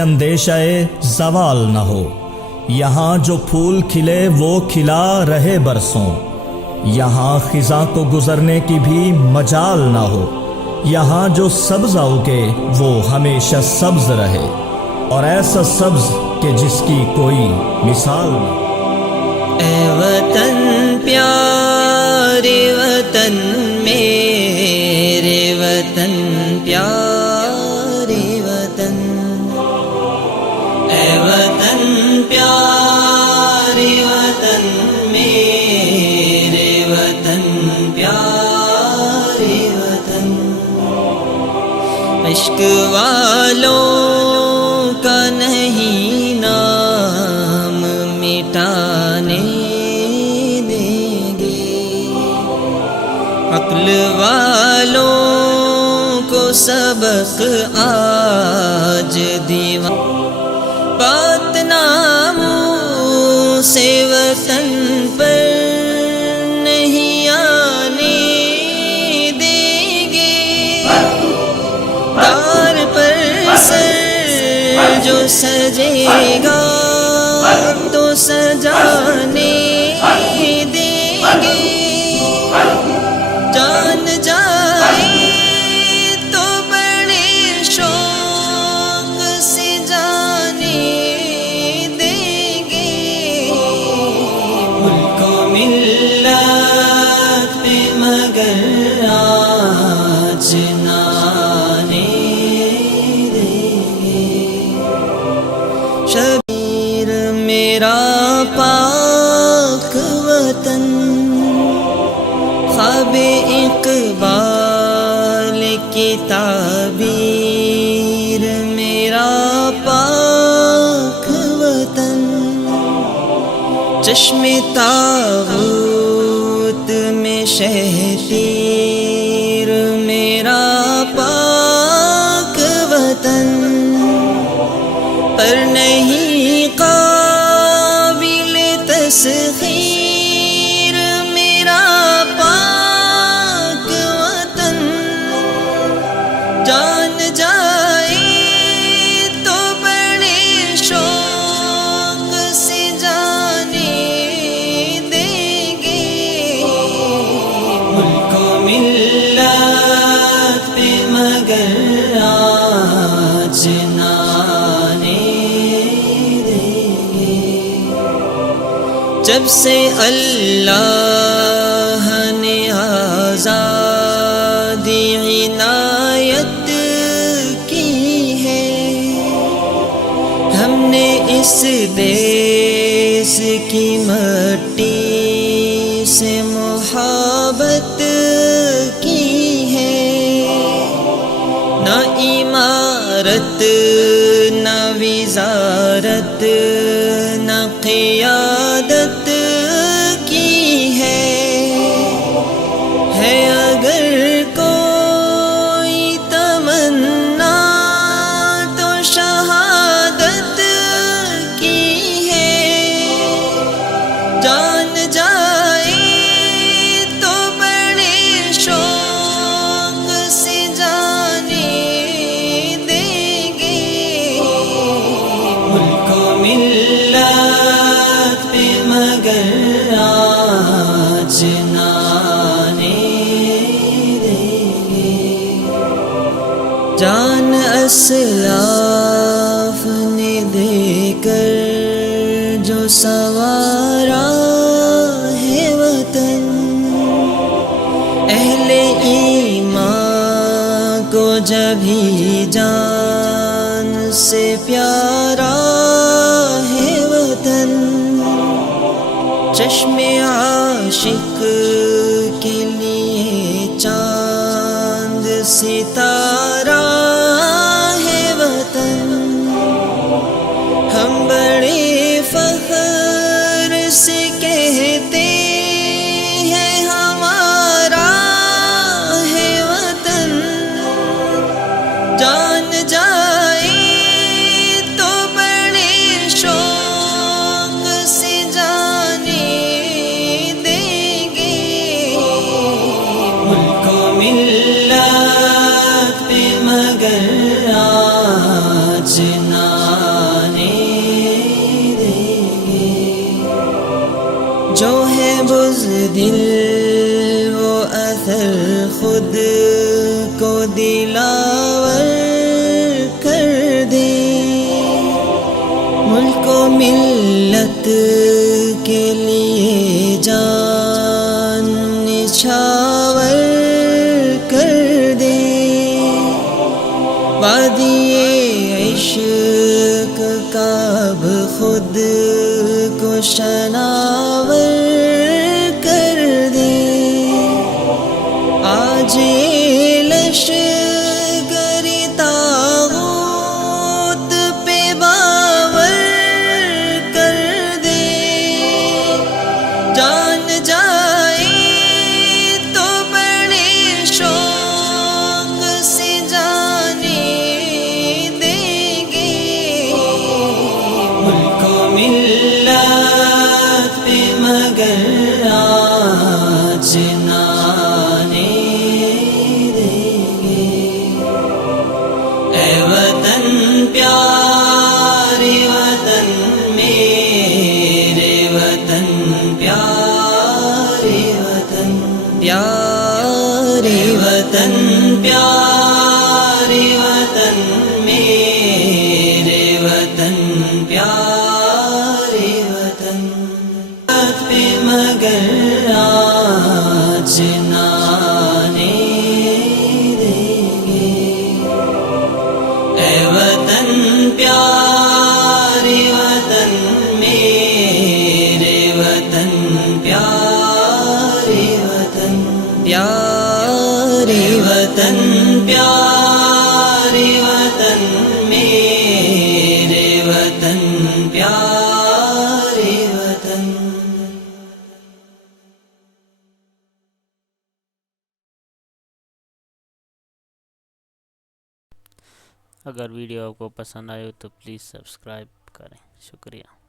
اندیشہ زوال نہ ہو، یہاں جو پھول کھلے وہ کھلا رہے برسوں، یہاں خزاں کو گزرنے کی بھی مجال نہ ہو، یہاں جو سبز اگے وہ ہمیشہ سبز رہے، اور ایسا سبز کہ جس کی کوئی مثال نہ۔ اے وطن پیارے وطن میرے وطن پیارے وطن، اے وطن پیارے وطن میرے وطن پیارے وطن، عشق والوں کا نہیں نام مٹانے دیں گے، عقل والوں کو سبق آج دیوان، بات ناموں سے وطن پر نہیں آنے دیں گے، دار پر سر جو سجے گا تو سجانے دیں گے، جان جائے تو بڑے شوق سے جانے دیں گے، ملک و ملت پہ مگر آج نہ آنے دیں گے، شبیر میرا پاک وطن، خواب اقبال کی تعبیر میرا پاک وطن، چشم طاغوت میں شہتیر میرا پاک وطن، پر نہیں قابل تسخیر میرا پاک وطن، جان جائے تو بڑے شوق سے جانے دیں گے، ملک و ملت پہ مگر آج نہ آنے دیں گے، جب سے اللہ نے آزادی عنایت کی ہے، ہم نے اس دیس کی مٹی سے محبت کی ہے، نہ عمارت نہ وزارت نہ قیادت کی ہے اگر کوئی تمنا تو شہادت کی ہے، جان جائے تو بڑے شوق سے جانے دیں گے، ملک و ملت پہ مگر آج نہ آنے دیں گے، جان اسلاف نے دے کر جو سنوارا ہے وطن، اہل ایمان کو جبھی جان سے پیارا ہے وطن، چشم عاشق کے لیے چاند ستارہ ہے وطن، ہم بڑے فخر سے کہتے ہیں ہمارا ہے وطن، جان جائے تو بڑے شوق سے جانے دیں گے، ملک و ملت پہ جو ہے بزدل وہ اثر خود کو دلاور کر دے، ملک و ملت کے لیے جان نچھاور کر دے، وادی عشق کا اب خود کو شناور کر دے، آج یہ لشکری طاغوت پہ باور کر دے، جان جائے تو بڑے شوق سے جانے دیں گے، ملک و ملت پہ مگر آج نہ آنے دیں گے، اے وطن پیارے وطن میرے وطن پیارے وطن، پیارے وطن پیارے وطن میرے وطن پیارے وطن، پہ مگر آج نہ آنے دیں گے، اے وطن پیارے وطن میرے وطن پیارے وطن، پیارے وطن پیارے وطن میرے وطن پیارے وطن۔ اگر ویڈیو آپ کو پسند آئے تو پلیز سبسکرائب کریں، شکریہ۔